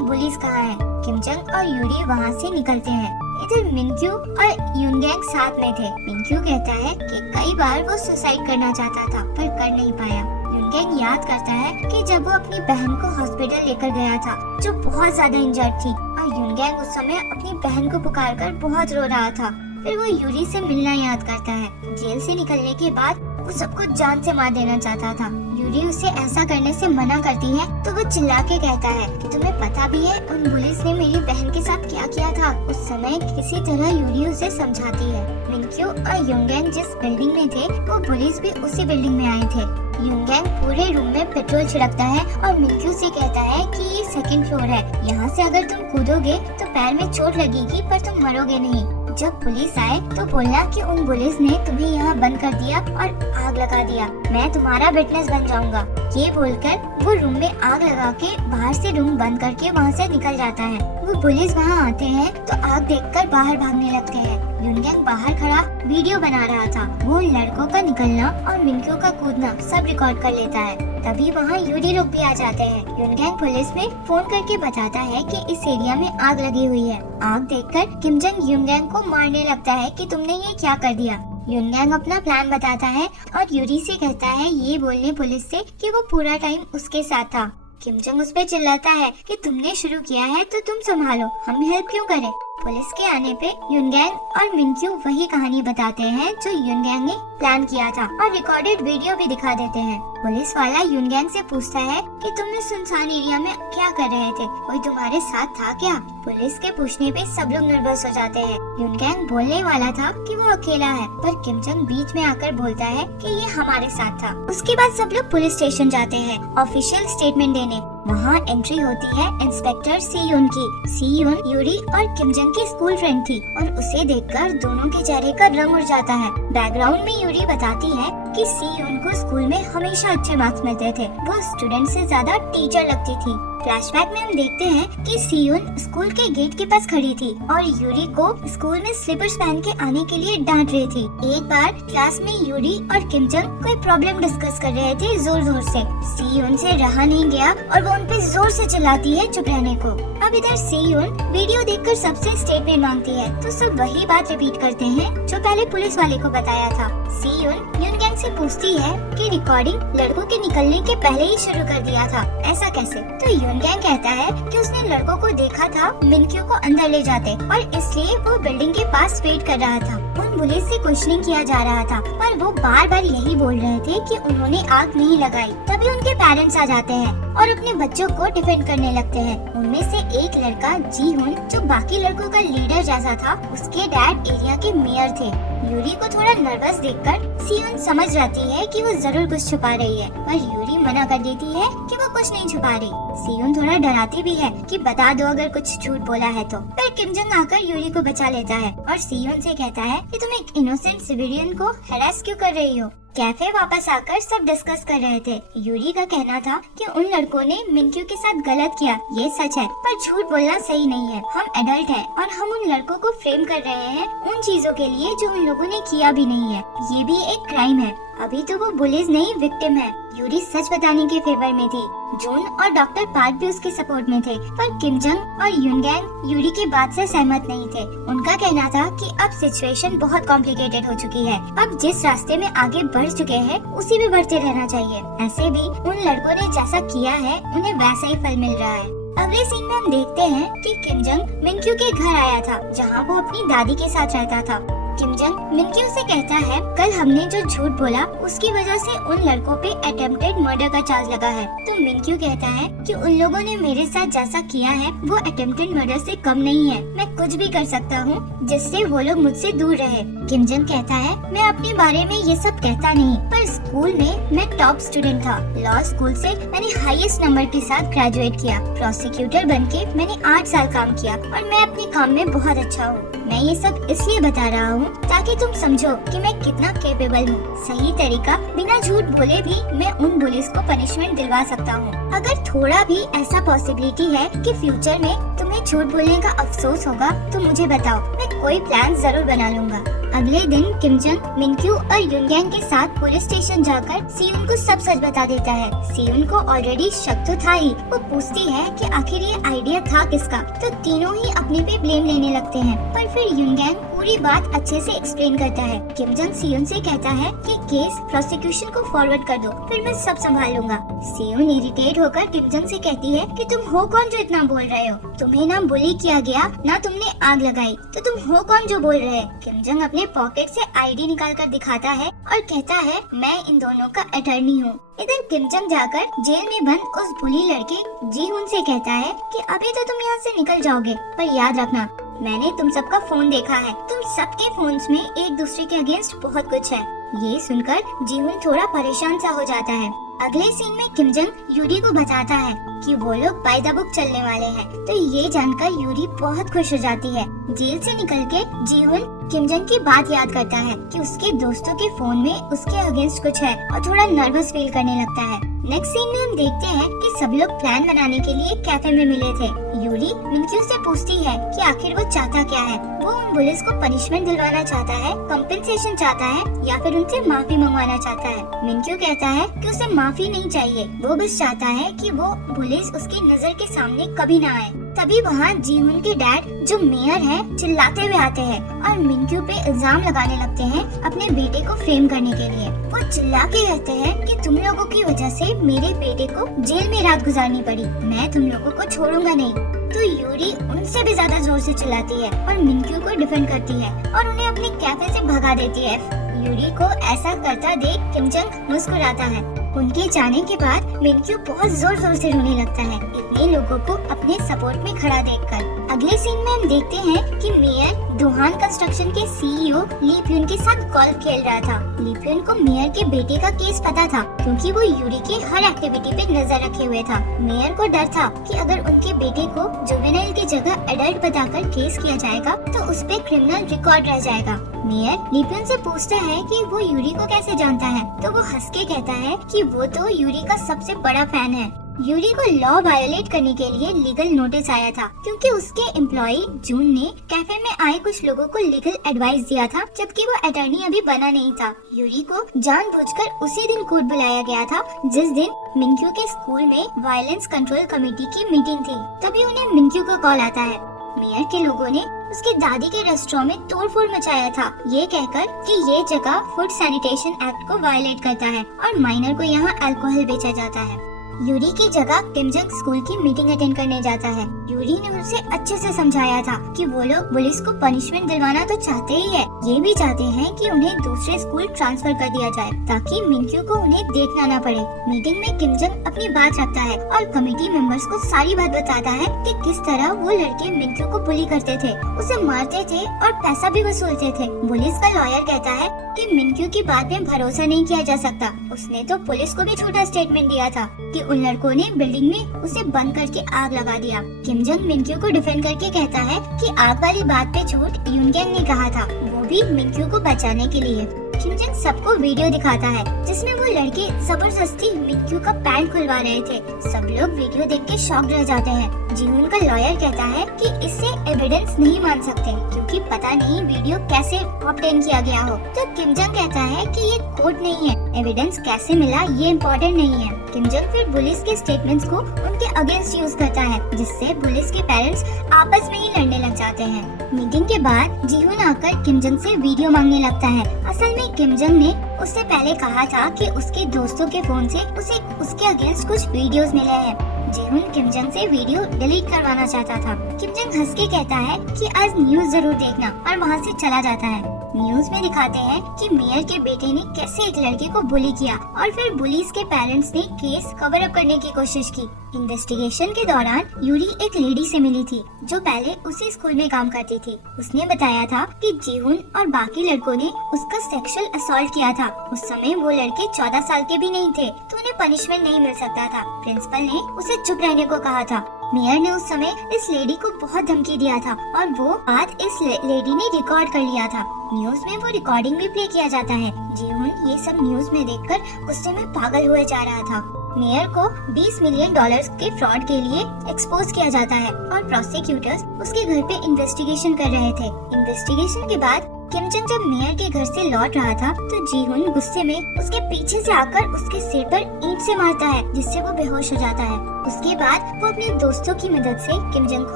बुलिस कहाँ है। किम जंग और यूरी वहाँ से निकलते हैं। इधर मिनक्यू और युनगैंग साथ में थे। मिनक्यू कहता है कि कई बार वो सुसाइड करना चाहता था पर कर नहीं पाया। युनगैंग याद करता है कि जब वो अपनी बहन को हॉस्पिटल लेकर गया था जो बहुत ज्यादा इंजर्ड थी, और युनगैंग उस समय अपनी बहन को पुकारकर बहुत रो रहा था। फिर वो यूरी से मिलना याद करता है। जेल से निकलने के बाद वो सबको जान से मार देना चाहता था। यूरी उसे ऐसा करने से मना करती है तो वो चिल्ला के कहता है कि तुम्हें पता भी है उन पुलिस ने मेरी बहन के साथ क्या किया था। उस समय किसी तरह यूरी उसे समझाती है। मिनक्यू और युनगैंग जिस बिल्डिंग में थे वो पुलिस भी उसी बिल्डिंग में आए थे। युनगैंग पूरे रूम में पेट्रोल छिड़कता है और मिनक्यू से कहता है कि ये 2nd फ्लोर है, यहाँ से अगर तुम कूदोगे तो पैर में चोट लगेगी पर तुम मरोगे नहीं। जब पुलिस आए तो बोलना कि उन पुलिस ने तुम्हें यहाँ बंद कर दिया और आग लगा दिया, मैं तुम्हारा विटनेस बन जाऊंगा। ये बोलकर वो रूम में आग लगा के बाहर से रूम बंद करके वहाँ से निकल जाता है। वो पुलिस वहाँ आते हैं तो आग देखकर बाहर भागने लगते हैं। युनगैंग बाहर खड़ा वीडियो बना रहा था। वो लड़कों का निकलना और मिनक्यू का कूदना सब रिकॉर्ड कर लेता है। तभी वहाँ यूरी लोग भी आ जाते हैं। युनगैंग पुलिस में फोन करके बताता है कि इस एरिया में आग लगी हुई है। आग देखकर किम जंग युनगैंग को मारने लगता है कि तुमने ये क्या कर दिया। युनगैंग अपना प्लान बताता है और यूरी से कहता है ये बोलने पुलिस से कि वो पूरा टाइम उसके साथ था। किम जंग उस पे चिल्लाता है कि तुमने शुरू किया है तो तुम संभालो, हम हेल्प क्यों करें। पुलिस के आने पे युनगैंग और मिनक्यू वही कहानी बताते हैं जो युनगैंग ने प्लान किया था और रिकॉर्डेड वीडियो भी दिखा देते हैं। पुलिस वाला युनगैंग से पूछता है कि तुम इस सुनसान एरिया में क्या कर रहे थे, कोई तुम्हारे साथ था क्या। पुलिस के पूछने पे सब लोग नर्वस हो जाते हैं। युनगैंग बोलने वाला था कि वो अकेला है, पर किम जंग बीच में आकर बोलता है कि ये हमारे साथ था। उसके बाद सब लोग पुलिस स्टेशन जाते हैं ऑफिशियल स्टेटमेंट देने। वहाँ एंट्री होती है इंस्पेक्टर सीयून की। सीयून यूरी और किम जंग की स्कूल फ्रेंड थी और उसे देखकर दोनों के चेहरे का रंग उड़ जाता है। बैकग्राउंड में यूरी बताती है कि सीयून को स्कूल में हमेशा अच्छे मार्क्स मिलते थे, वो स्टूडेंट से ज्यादा टीचर लगती थी। फ्लैशबैक में हम देखते हैं कि सीयून स्कूल के गेट के पास खड़ी थी और यूरी को स्कूल में स्लीपर्स पहन के आने के लिए डांट रही थी। एक बार क्लास में यूरी और किम जंग कोई प्रॉब्लम डिस्कस कर रहे थे जोर जोर से। सीयून से रहा नहीं गया और वो उन पे जोर से चिल्लाती है चुप रहने को। अब इधर सीयून वीडियो देखकर सबसे स्टेटमेंट मांगती है तो सब वही बात रिपीट करते हैं जो पहले पुलिस वाले को बताया था। सीयून युनगैंग से पूछती है कि रिकॉर्डिंग लड़कों के निकलने के पहले ही शुरू कर दिया था, ऐसा कैसे। तो युनगैंग कहता है कि उसने लड़कों को देखा था मिनक्यू को अंदर ले जाते और इसलिए वो बिल्डिंग के पास वेट कर रहा था। उन पुलिस से क्वेश्चनिंग किया जा रहा था पर वो बार बार यही बोल रहे थे कि उन्होंने आग नहीं लगाई। तभी उनके पेरेंट्स आ जाते हैं और अपने बच्चों को डिफेंड करने लगते हैं। उनमें से एक लड़का जी हुन जो बाकी लड़कों का लीडर जैसा था, उसके डैड एरिया के मेयर थे। यूरी को थोड़ा नर्वस देखकर सीयून समझ जाती है कि वो जरूर कुछ छुपा रही है, पर यूरी मना कर देती है कि वो कुछ नहीं छुपा रही। सीयून थोड़ा डराती भी है कि बता दो अगर कुछ झूठ बोला है तो। फिर किम जंग आकर यूरी को बचा लेता है और सीयून से कहता है कि तुम एक इनोसेंट सिविलियन को हैरेस क्यों कर रही हो। कैफे वापस आकर सब डिस्कस कर रहे थे। यूरी का कहना था कि उन लड़कों ने मिनक्यू के साथ गलत किया, ये सच है, पर झूठ बोलना सही नहीं है। हम एडल्ट हैं और हम उन लड़कों को फ्रेम कर रहे हैं उन चीजों के लिए जो उन लोगों ने किया भी नहीं है। ये भी एक क्राइम है। अभी तो वो बुलिस नहीं विक्टिम है। यूरी सच बताने के फेवर में थी। जून और डॉक्टर पार्क भी उसके सपोर्ट में थे, पर किम जंग और युनगैंग यूरी की बात से सहमत नहीं थे। उनका कहना था कि अब सिचुएशन बहुत कॉम्प्लिकेटेड हो चुकी है, अब जिस रास्ते में आगे बढ़ चुके हैं उसी में बढ़ते रहना चाहिए। ऐसे भी उन लड़कों ने जैसा किया है उन्हें वैसा ही फल मिल रहा है। अगले सीन में हम देखते हैं कि किम जंग मिनक्यू के घर आया था जहाँ वो अपनी दादी के साथ रहता था। किम जंग मिनक्यू से कहता है, कल हमने जो झूठ बोला उसकी वजह से उन लड़कों पे अटेम्प्टेड मर्डर का चार्ज लगा है। तो मिनक्यू कहता है कि उन लोगों ने मेरे साथ जैसा किया है वो अटेम्प्टेड मर्डर से कम नहीं है। मैं कुछ भी कर सकता हूँ जिससे वो लोग मुझसे दूर रहे। किम जंग कहता है, मैं अपने बारे में ये सब कहता नहीं, पर स्कूल में मैं टॉप स्टूडेंट था। लॉ स्कूल से मैंने हाईएस्ट नंबर के साथ ग्रेजुएट किया। प्रोसिक्यूटर बनके मैंने 8 साल काम किया और मैं अपने काम में बहुत अच्छा हूँ। मैं ये सब इसलिए बता रहा हूँ ताकि तुम समझो कि मैं कितना कैपेबल हूँ। सही तरीका बिना झूठ बोले भी मैं उन पुलिस को पनिशमेंट दिलवा सकता हूँ। अगर थोड़ा भी ऐसा पॉसिबिलिटी है कि फ्यूचर में तुम्हें झूठ बोलने का अफसोस होगा तो मुझे बताओ, मैं कोई प्लान जरूर बना लूंगा। अगले दिन किम जंग मिनक्यू और युनगैंग के साथ पुलिस स्टेशन जाकर सियुन को सब सच बता देता है। सियुन को ऑलरेडी शक तो था ही। वो पूछती है कि आखिर ये आइडिया था किसका, तो तीनों ही अपने पे ब्लेम लेने लगते हैं। पर फिर युनगैंग पूरी बात अच्छे से एक्सप्लेन करता है। किम जंग सियुन से कहता है कि केस प्रोसिक्यूशन को फॉरवर्ड कर दो, फिर मैं सब संभाल लूंगा। सियुन इरिटेट होकर किम जंग से कहती है कि तुम हो कौन जो इतना बोल रहे हो? तुम्हें ना बुली किया गया, ना तुमने आग लगाई, तो तुम हो कौन जो बोल रहे हैं? किम जंग अपने पॉकेट से आईडी निकाल कर दिखाता है और कहता है, मैं इन दोनों का अटर्नी हूँ। इधर किम जंग जाकर जेल में बंद उस बुली लड़के जी हुन से कहता है कि अभी तो तुम यहाँ से निकल जाओगे, पर याद रखना मैंने तुम सबका फोन देखा है। तुम सबके फोन्स में एक दूसरे के अगेंस्ट बहुत कुछ है। ये सुनकर जी हुन थोड़ा परेशान सा हो जाता है। अगले सीन में किम जंग यूरी को बताता है कि वो लोग बाय द बुक चलने वाले हैं। तो ये जानकर यूरी बहुत खुश हो जाती है। जेल से निकल के जी हुन किम जंग की बात याद करता है कि उसके दोस्तों के फोन में उसके अगेंस्ट कुछ है और थोड़ा नर्वस फील करने लगता है। नेक्स्ट सीन में हम देखते हैं कि सब लोग प्लान बनाने के लिए कैफे में मिले थे। यूरी मिनक्यू से पूछती है कि आखिर वो चाहता क्या है। वो उन पुलिस को पनिशमेंट दिलवाना चाहता है, कंपेंसेशन चाहता है, या फिर उनसे माफी मंगवाना चाहता है। मिनक्यू कहता है कि उसे माफी नहीं चाहिए, वो बस चाहता है कि वो पुलिस उसकी नजर के सामने कभी ना आए। तभी वहाँ जीहुन के डैड जो मेयर है चिल्लाते हुए आते हैं और मिनक्यू पे इल्जाम लगाने लगते हैं अपने बेटे को फ्रेम करने के लिए। वो चिल्ला के कहते हैं कि तुम लोगों की वजह से मेरे बेटे को जेल में रात गुजारनी पड़ी, मैं तुम लोगों को छोड़ूंगा नहीं। तो यूरी उनसे भी ज्यादा जोर से चिल्लाती है और मिनक्यू को डिफेंड करती है और उन्हें अपने कैफे से भगा देती है। यूरी को ऐसा करता देख किम जंग मुस्कुराता है। उनके जाने के बाद मिनक्यू बहुत जोर जोर से रोने लगता है, इतने लोगों को अपने सपोर्ट में खड़ा देखकर। अगले सीन में हम देखते हैं कि मेयर दोहान कंस्ट्रक्शन के सीईओ ली प्यून के साथ गोल्फ खेल रहा था। ली प्यून को मेयर के बेटे का केस पता था क्योंकि वो यूरी की हर एक्टिविटी पे नजर रखे हुए था। मेयर को डर था कि अगर उनके बेटे को जुवेनाइल की जगह एडल्ट बताकर केस किया जाएगा तो उस पे क्रिमिनल रिकॉर्ड रह जाएगा। मेयर ली प्यून से पूछता है कि वो यूरी को कैसे जानता है, तो वो हंस के कहता है कि वो तो यूरी का सबसे बड़ा फैन है। यूरी को लॉ वायोलेट करने के लिए लीगल नोटिस आया था क्योंकि उसके एम्प्लॉय जून ने कैफे में आए कुछ लोगों को लीगल एडवाइस दिया था जबकि वो अटर्नी अभी बना नहीं था। यूरी को जानबूझकर उसी दिन कोर्ट बुलाया गया था जिस दिन मिनक्यू के स्कूल में वायलेंस कंट्रोल कमेटी की मीटिंग थी। तभी उन्हें मिनक्यू का कॉल आता है। मेयर के लोगों ने उसकी दादी के रेस्टोरेंट में तोड़फोड़ मचाया था, ये कहकर कि ये जगह फूड सैनिटेशन एक्ट को वायलेट करता है और माइनर को यहाँ अल्कोहल बेचा जाता है। यूरी की जगह किम जंग स्कूल की मीटिंग अटेंड करने जाता है। यूरी ने उसे अच्छे से समझाया था कि वो लोग पुलिस को पनिशमेंट दिलवाना तो चाहते ही है, ये भी चाहते हैं कि उन्हें दूसरे स्कूल ट्रांसफर कर दिया जाए ताकि मिनक्यू को उन्हें देखना न पड़े। मीटिंग में किम जंग अपनी बात रखता है और कमेटी मेंबर्स को सारी बात बताता है कि किस तरह वो लड़के मिनक्यू को बुली करते थे, उसे मारते थे और पैसा भी वसूलते थे। पुलिस का लॉयर कहता है कि मिनक्यू की बात में भरोसा नहीं किया जा सकता, उसने तो पुलिस को भी झूठा स्टेटमेंट दिया था कि उन लड़कों ने बिल्डिंग में उसे बंद करके आग लगा दिया। किम जंग मिनक्यू को डिफेंड करके कहता है कि आग वाली बात पे झूठ युनगैंग ने कहा था, वो भी मिनक्यू को बचाने के लिए। किम जंग सबको वीडियो दिखाता है जिसमें वो लड़के जबरदस्ती मिनक्यू का पैंट खुलवा रहे थे। सब लोग वीडियो देख के शॉक्ड रह जाते हैं। जीहुन का लॉयर कहता है कि इससे एविडेंस नहीं मान सकते क्योंकि पता नहीं वीडियो कैसे ऑब्टेन किया गया हो। तो किम जंग कहता है कि ये कोर्ट नहीं है, एविडेंस कैसे मिला ये इम्पोर्टेंट नहीं है। किम जंग फिर पुलिस के स्टेटमेंट्स को उनके अगेंस्ट यूज करता है जिससे पुलिस के पेरेंट्स आपस में ही लड़ने लग जाते हैं। मीटिंग के बाद जीहुन आकर किम जंग से वीडियो मांगने लगता है। असल में किम जंग ने उससे पहले कहा था कि उसके दोस्तों के फोन से उसे उसके अगेंस्ट कुछ वीडियोस मिले हैं। जीहुन किमजंग से वीडियो डिलीट करवाना चाहता था। किमजंग हंस के कहता है कि आज न्यूज़ जरूर देखना और वहाँ से चला जाता है। न्यूज में दिखाते हैं कि मेयर के बेटे ने कैसे एक लड़के को बुली किया और फिर बुलीज के पेरेंट्स ने केस कवर अप करने की कोशिश की। इन्वेस्टिगेशन के दौरान यूरी एक लेडी से मिली थी जो पहले उसी स्कूल में काम करती थी। उसने बताया था कि जीहुन और बाकी लड़कों ने उसका सेक्सुअल असॉल्ट किया था। उस समय वो लड़के 14 साल के भी नहीं थे तो उन्हें पनिशमेंट नहीं मिल सकता था। प्रिंसिपल ने उसे चुप रहने को कहा था। मेयर ने उस समय इस लेडी को बहुत धमकी दिया था और वो बात इस लेडी ने रिकॉर्ड कर लिया था। न्यूज में वो रिकॉर्डिंग भी प्ले किया जाता है। जीहुन ये सब न्यूज में देखकर गुस्से में पागल हुए जा रहा था। मेयर को $20 मिलियन के फ्रॉड के लिए एक्सपोज किया जाता है और प्रोसिक्यूटर्स उसके घर पे इन्वेस्टिगेशन कर रहे थे। इन्वेस्टिगेशन के बाद किमजंग जब मेयर के घर से लौट रहा था तो जीहुन गुस्से में उसके पीछे से आकर उसके सिर पर ईंट से मारता है जिससे वो बेहोश हो जाता है। उसके बाद वो अपने दोस्तों की मदद से किमजंग को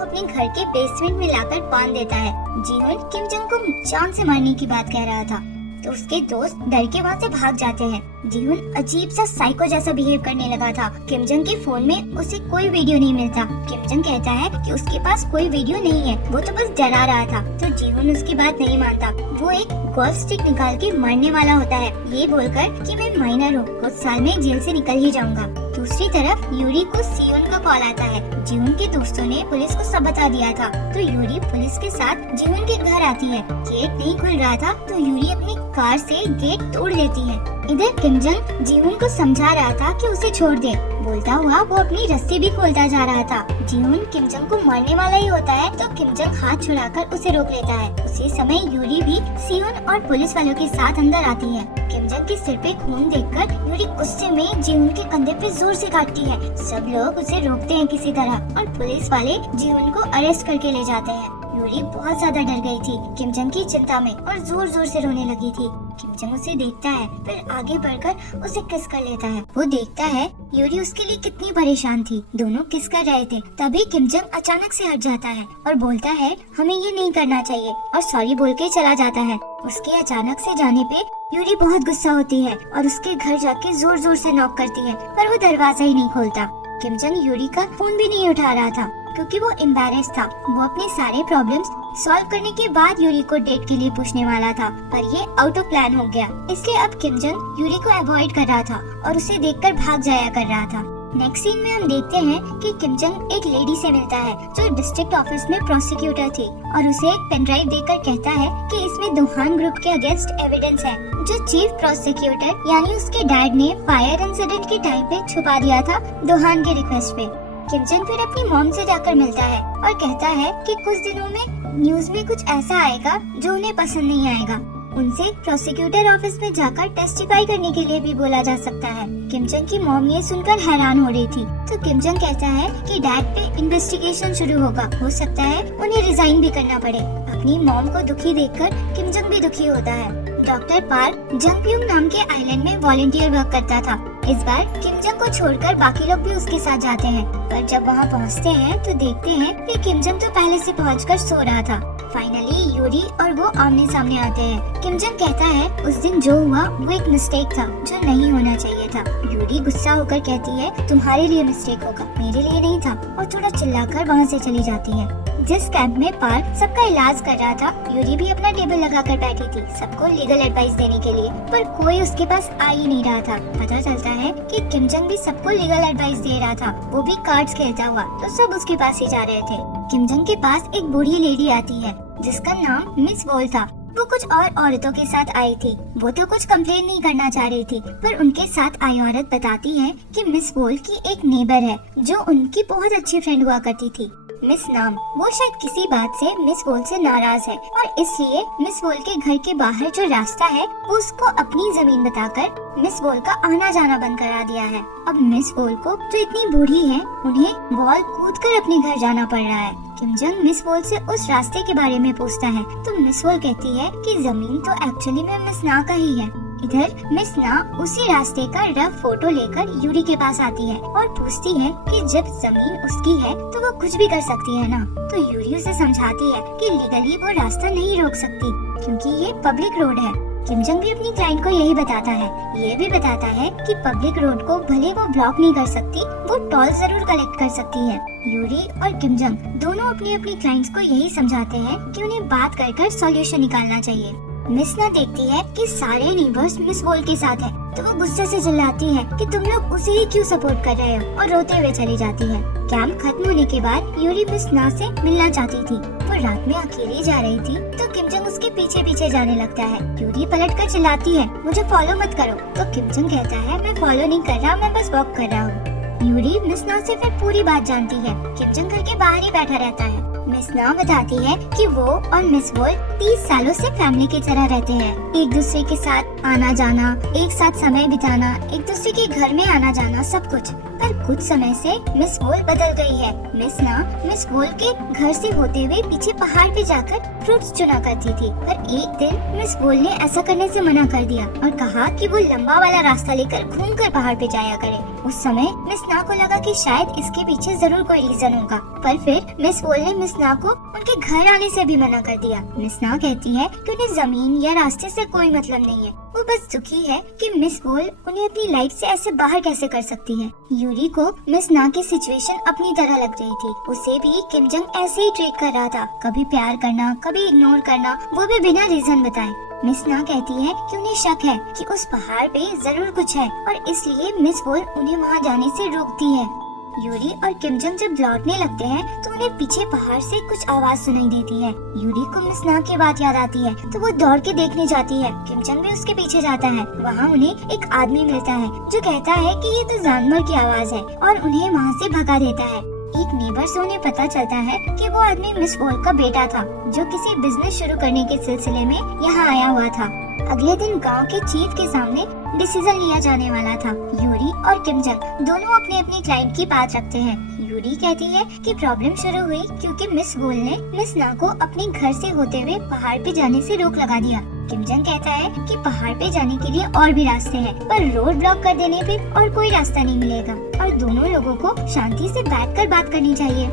अपने घर के बेसमेंट में लाकर बांध देता है। जीहुन किमजंग को जान से मारने की बात कह रहा था तो उसके दोस्त डर के वहाँ से भाग जाते हैं। जीहुन अजीब सा साइको जैसा बिहेव करने लगा था। किमजंग के फोन में उसे कोई वीडियो नहीं मिलता। किमजंग कहता है कि उसके पास कोई वीडियो नहीं है, वो तो बस डरा रहा था। तो जीहुन उसकी बात नहीं मानता। वो एक गोल्फ स्टिक निकाल के मारने वाला होता है, ये बोलकर कि मैं माइनर हूँ, कुछ साल में जेल से निकल ही जाऊंगा। दूसरी तरफ यूरी को सियोन का कॉल आता है। जीहुन के दोस्तों ने पुलिस को सब बता दिया था तो यूरी पुलिस के साथ जीहुन के घर आती है। गेट नहीं खुल रहा था तो यूरी अपनी कार से गेट तोड़ देती है। इधर किमजंग जीहुन को समझा रहा था कि उसे छोड़ दे। बोलता हुआ वो अपनी रस्सी भी खोलता जा रहा था। जीहुन किमजंग को मारने वाला ही होता है तो किमजंग हाथ छुड़ाकर उसे रोक लेता है। उसी समय यूरी भी सियोन और पुलिस वालों के साथ अंदर आती है। किमजंग के सिर पे खून देखकर यूरी गुस्से में जीहुन के कंधे पे जोर से काटती है। सब लोग उसे रोकते हैं किसी तरह और पुलिस वाले जीहुन को अरेस्ट करके ले जाते हैं। यूरी बहुत ज्यादा डर गई थी किमजंग की चिंता में और जोर जोर से रोने लगी थी। किमजंग उसे देखता है फिर आगे बढ़कर उसे किस कर लेता है। वो देखता है यूरी उसके लिए कितनी परेशान थी। दोनों किस कर रहे थे तभी किमजंग अचानक से हट जाता है और बोलता है हमें ये नहीं करना चाहिए और सॉरी बोल के चला जाता है। उसके अचानक से जाने पे यूरी बहुत गुस्सा होती है और उसके घर जाके जोर जोर से नॉक करती है पर वो दरवाजा ही नहीं खोलता। किमजंग यूरी का फोन भी नहीं उठा रहा था क्योंकि वो एम्बैरेस था। वो अपने सारे प्रॉब्लम्स सॉल्व करने के बाद यूरी को डेट के लिए पूछने वाला था पर ये आउट ऑफ प्लान हो गया। इसलिए अब किमजंग यूरी को अवॉइड कर रहा था और उसे देखकर भाग जाया कर रहा था। नेक्स्ट सीन में हम देखते हैं कि किमजंग एक लेडी से मिलता है जो डिस्ट्रिक्ट ऑफिस में प्रोसिक्यूटर थी और उसे एक पेन ड्राइव देकर कहता है कि इसमें दोहान ग्रुप के अगेंस्ट एविडेंस है जो चीफ प्रोसिक्यूटर यानी उसके डैड ने फायर इंसिडेंट के टाइम पे छुपा दिया था दोहान के रिक्वेस्ट पे। किमजंग फिर अपनी मॉम से जाकर मिलता है और कहता है कि कुछ दिनों में न्यूज में कुछ ऐसा आएगा जो उन्हें पसंद नहीं आएगा। उनसे प्रोसिक्यूटर ऑफिस में जाकर टेस्टिफाई करने के लिए भी बोला जा सकता है। किमजंग की मॉम ये सुनकर हैरान हो रही थी तो किमजंग कहता है कि डैड पे इन्वेस्टिगेशन शुरू होगा, हो सकता है उन्हें रिजाइन भी करना पड़े। अपनी मॉम को दुखी देखकर किमजंग भी दुखी होता है। डॉक्टर पार्क जंगप्यूंग नाम के आइलैंड में वॉलंटियर वर्क करता था। इस बार किमजंग को छोड़कर बाकी लोग भी उसके साथ जाते हैं पर जब वहाँ पहुँचते हैं तो देखते हैं कि किमजंग तो पहले से पहुंचकर सो रहा था। फाइनली यूरी और वो आमने सामने आते हैं। किमजंग कहता है उस दिन जो हुआ वो एक मिस्टेक था जो नहीं होना चाहिए था। यूरी गुस्सा होकर कहती है तुम्हारे लिए मिस्टेक होगा, मेरे लिए नहीं था और थोड़ा चिल्लाकर वहाँ से चली जाती है। जिस कैंप में पार्क सबका इलाज कर रहा था यूरी भी अपना टेबल लगाकर बैठी थी सबको लीगल एडवाइस देने के लिए पर कोई उसके पास आ ही नहीं रहा था। पता चलता है कि किमजंग भी सबको लीगल एडवाइस दे रहा था, वो भी कार्ड्स खेलता हुआ तो सब उसके पास ही जा रहे थे। किमजंग के पास एक बूढ़ी लेडी आती है जिसका नाम मिस वॉल था। वो कुछ और औरतों के साथ आई थी। वो तो कुछ कंप्लेन नहीं करना चाह रही थी पर उनके साथ आई औरत बताती है कि मिस वॉल की एक नेबर है जो उनकी बहुत अच्छी फ्रेंड हुआ करती थी, मिस नाम। वो शायद किसी बात से मिस वॉल से नाराज है और इसलिए मिस वॉल के घर के बाहर जो रास्ता है वो उसको अपनी जमीन बताकर मिस वॉल का आना जाना बंद करा दिया है। अब मिस वॉल को जो इतनी बूढ़ी है उन्हें वॉल कूदकर अपने घर जाना पड़ रहा है। किमजंग मिस वॉल से उस रास्ते के बारे में पूछता है तो मिस वॉल कहती है कि जमीन तो एक्चुअली में मिस ना का ही है। इधर मिस ना उसी रास्ते का रफ फोटो लेकर यूरी के पास आती है और पूछती है कि जब जमीन उसकी है तो वो कुछ भी कर सकती है ना। तो यूरी उसे समझाती है कि लीगली वो रास्ता नहीं रोक सकती क्योंकि ये पब्लिक रोड है। किम जंग भी अपनी क्लाइंट को यही बताता है। ये भी बताता है कि पब्लिक रोड को भले वो ब्लॉक नहीं कर सकती, वो टोल जरूर कलेक्ट कर सकती है। यूरी और किम जंग दोनों अपनी अपनी क्लाइंट्स को यही समझाते हैं कि उन्हें बात कर सॉल्यूशन निकालना चाहिए। मिस ना देखती है कि सारे नेबर्स मिस वॉल के साथ है, तो वो गुस्से से चिल्लाती है कि तुम लोग उसे ही क्यों सपोर्ट कर रहे हो, और रोते हुए चली जाती है। कैंप खत्म होने के बाद यूरी मिस ना से मिलना चाहती थी। वो रात में अकेली जा रही थी तो किम जंग उसके पीछे पीछे जाने लगता है। यूरी पलट कर चिल्लाती है, मुझे फॉलो मत करो। तो किम जंग कहता है, मैं फॉलो नहीं कर रहा, मैं बस वॉक कर रहा हूँ। यूरी मिस ना से फिर पूरी बात जानती है। किम जंग घर के बाहर ही बैठा रहता है। मिस ना बताती है कि वो और मिस वॉल 30 सालों से फैमिली की तरह रहते हैं, एक दूसरे के साथ आना जाना, एक साथ समय बिताना, एक दूसरे के घर में आना जाना, सब कुछ। पर कुछ समय से मिस वॉल बदल गई है। मिस ना मिस वॉल के घर से होते हुए पीछे पहाड़ पे जाकर फ्रूट्स चुना करती थी, पर एक दिन मिस वॉल ने ऐसा करने से मना कर दिया और कहा कि वो लंबा वाला रास्ता लेकर घूमकर पहाड़ पे जाया करे। उस समय मिस ना को लगा कि शायद इसके पीछे जरूर कोई रीजन होगा, पर फिर मिस वॉल ने मिस ना को उनके घर आने से भी मना कर दिया। मिस ना कहती है कि उन्हें जमीन या रास्ते से कोई मतलब नहीं है, वो बस दुखी है कि मिस वॉल उन्हें अपनी लाइफ से ऐसे बाहर कैसे कर सकती है। यूरी को मिस ना की सिचुएशन अपनी तरह लग रही थी। उसे भी किम जंग ऐसे ही ट्रीट कर रहा था, कभी प्यार करना, कभी इग्नोर करना, वो भी बिना रीजन बताए। मिस ना कहती है कि उन्हें शक है कि उस पहाड़ पे जरूर कुछ है और इसलिए मिस वॉल उन्हें वहाँ जाने से रोकती है। यूरी और किम जंग जब लौटने लगते हैं तो उन्हें पीछे पहाड़ से कुछ आवाज सुनाई देती है। यूरी को मिस ना की बात याद आती है तो वो दौड़ के देखने जाती है। किम जंग भी उसके पीछे जाता है। वहाँ उन्हें एक आदमी मिलता है जो कहता है कि ये तो जानवर की आवाज है और उन्हें वहाँ से भगा देता है। एक नेबर से उन्हें पता चलता है कि वो आदमी मिस वॉल का बेटा था जो किसी बिजनेस शुरू करने के सिलसिले में यहाँ आया हुआ था। अगले दिन गांव के चीफ के सामने डिसीजन लिया जाने वाला था। यूरी और किम जंग दोनों अपने अपने क्लाइंट की बात रखते हैं। यूरी कहती है कि प्रॉब्लम शुरू हुई क्योंकि मिस वॉल ने मिस ना को अपने घर से होते हुए पहाड़ पे जाने से रोक लगा दिया। किम जंग कहता है कि पहाड़ पे जाने के लिए और भी रास्ते हैं, पर रोड ब्लॉक कर देने पे और कोई रास्ता नहीं मिलेगा और दोनों लोगों को शांति से बैठकर बात करनी चाहिए।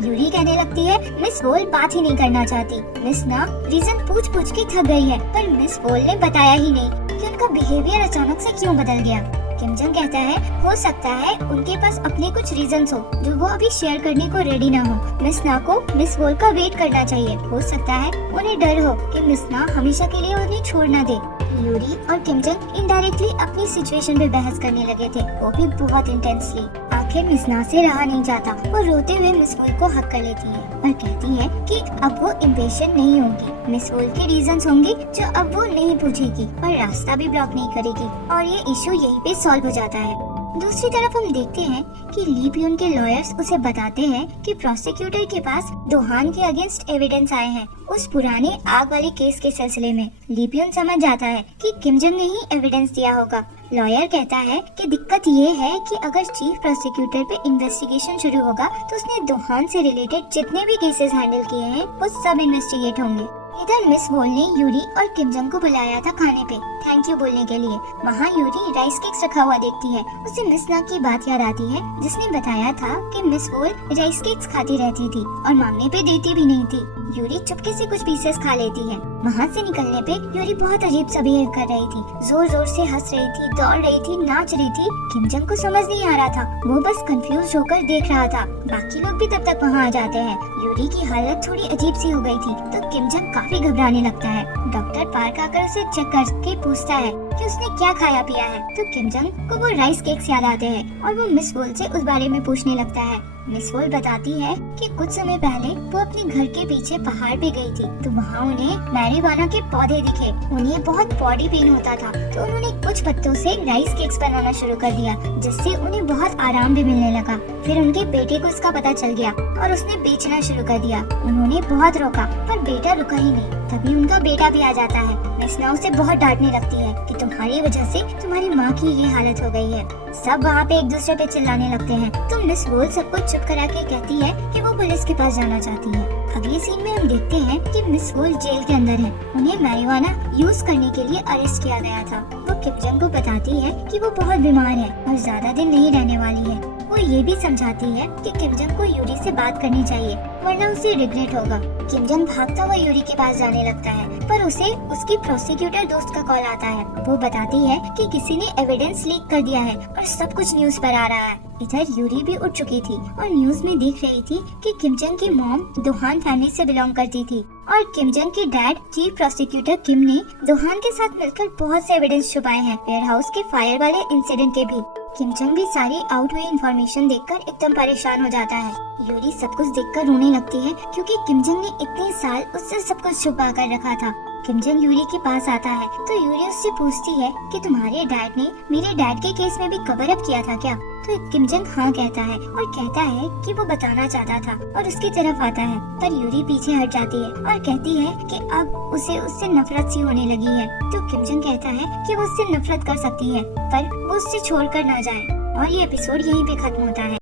यूरी कहने लगती है मिस वॉल बात ही नहीं करना चाहती। मिस ना रीजन पूछ पूछ के थक गई है, पर मिस वॉल ने बताया ही नहीं कि उनका बिहेवियर अचानक से क्यों बदल गया। किम जंग कहता है हो सकता है उनके पास अपने कुछ रीजंस हो जो वो अभी शेयर करने को रेडी ना हो। मिस ना को मिस वॉल का वेट करना चाहिए। हो सकता है उन्हें डर हो कि मिस ना हमेशा के लिए उन्हें छोड़ ना दे। यूरी और किम जंग इनडायरेक्टली अपनी सिचुएशन पे बहस करने लगे थे, वो भी बहुत इंटेंसली। आखिर मिस ना से रहा नहीं जाता, वो रोते हुए मिस वॉल को हक कर लेती है और कहती है कि अब वो इम्पेशेंट नहीं होगी। मिस वॉल के रीजंस होंगे जो अब वो नहीं पूछेगी और रास्ता भी ब्लॉक नहीं करेगी और ये इशू यहीं पे सॉल्व हो जाता है। दूसरी तरफ हम देखते हैं कि ली प्यून के लॉयर्स उसे बताते हैं कि प्रोसिक्यूटर के पास दोहान के अगेंस्ट एविडेंस आए हैं उस पुराने आग वाले केस के सिलसिले में। ली प्यून समझ जाता है कि किम जंग ने ही एविडेंस दिया होगा। लॉयर कहता है कि दिक्कत ये है कि अगर चीफ प्रोसिक्यूटर पे इन्वेस्टिगेशन शुरू होगा तो उसने दोहान से रिलेटेड जितने भी केसेस हैंडल किए हैं वो सब इन्वेस्टिगेट होंगे। इधर मिस वॉल ने यूरी और किम जंग को बुलाया था खाने पे थैंक यू बोलने के लिए। वहाँ यूरी राइस केक्स रखा हुआ देखती है। उसे मिस ना की बात याद आती है जिसने बताया था कि मिस वॉल राइस केक्स खाती रहती थी और मांगने पे देती भी नहीं थी। यूरी चुपके से कुछ पीसेस खा लेती है। वहाँ से निकलने पे यूरी बहुत अजीब सा बिहेव कर रही थी, जोर जोर से हंस रही थी, दौड़ रही थी, नाच रही थी। किम जंग को समझ नहीं आ रहा था, वो बस कंफ्यूज होकर देख रहा था। बाकी लोग भी तब तक वहाँ आ जाते हैं। यूरी की हालत थोड़ी अजीब सी हो गई थी तो किम जंग काफी घबराने लगता है। डॉक्टर पार्क आकर उसे चेक करके पूछता है कि उसने क्या खाया पिया है तो किम जंग को वो राइस केक्स याद आते हैं और वो मिस वॉल से उस बारे में पूछने लगता है। मिस वॉल बताती है कि कुछ समय पहले वो अपने घर के पीछे पहाड़ पे गई थी तो वहाँ उन्हें मैरिवाना के पौधे दिखे। उन्हें बहुत बॉडी पेन होता था तो उन्होंने कुछ पत्तों से राइस केक्स बनाना शुरू कर दिया जिससे उन्हें बहुत आराम भी मिलने लगा। फिर उनके बेटे को इसका पता चल गया और उसने बेचना शुरू कर दिया। उन्होंने बहुत रोका पर बेटा रुका ही नहीं। तभी उनका बेटा भी आ जाता है। मिस ना उसे बहुत डांटने लगती है कि तुम्हारी वजह से तुम्हारी माँ की ये हालत हो गई है। सब वहाँ पे एक दूसरे पे चिल्लाने लगते हैं तो मिस वॉल सबको चुप करा के कहती है कि वो पुलिस के पास जाना चाहती है। अगले सीन में हम देखते हैं कि मिस वॉल जेल के अंदर है। उन्हें मैरिवाना यूज करने के लिए अरेस्ट किया गया था। वो किम जंग को बताती है कि वो बहुत बीमार है और ज्यादा दिन नहीं रहने वाली है। वो ये भी समझाती है कि किम जंग को यूरी से बात करनी चाहिए वरना उसे रिग्रेट होगा। किम जंग भागता हुआ यूरी के पास जाने लगता है पर उसे उसकी प्रोसिक्यूटर दोस्त का कॉल आता है। वो बताती है कि किसी ने एविडेंस लीक कर दिया है और सब कुछ न्यूज पर आ रहा है। इधर यूरी भी उठ चुकी थी और न्यूज में देख रही थी कि किम जंग की मॉम दोहान फैमिली से बिलोंग करती थी और किम जंग की डैड चीफ प्रोसिक्यूटर किम ने दोहान के साथ मिलकर बहुत से एविडेंस छुपाए हैं वेयर हाउस के फायर वाले इंसिडेंट के भी। किम जंग भी सारी आउट हुई इन्फॉर्मेशन देखकर एकदम परेशान हो जाता है। यूरी सब कुछ देखकर रोने लगती है क्योंकि किम जंग ने इतने साल उससे सब कुछ छुपा कर रखा था। किम जंग यूरी के पास आता है तो यूरी उससे पूछती है कि तुम्हारे डैड ने मेरे डैड के केस में भी कवर अप किया था क्या? तो किम जंग हाँ कहता है और कहता है कि वो बताना चाहता था और उसकी तरफ आता है पर यूरी पीछे हट जाती है और कहती है कि अब उसे उससे नफरत सी होने लगी है। तो किम जंग कहता है कि वो उससे नफरत कर सकती है पर वो उससे छोड़कर ना जाए और ये एपिसोड यहीं पे खत्म होता है।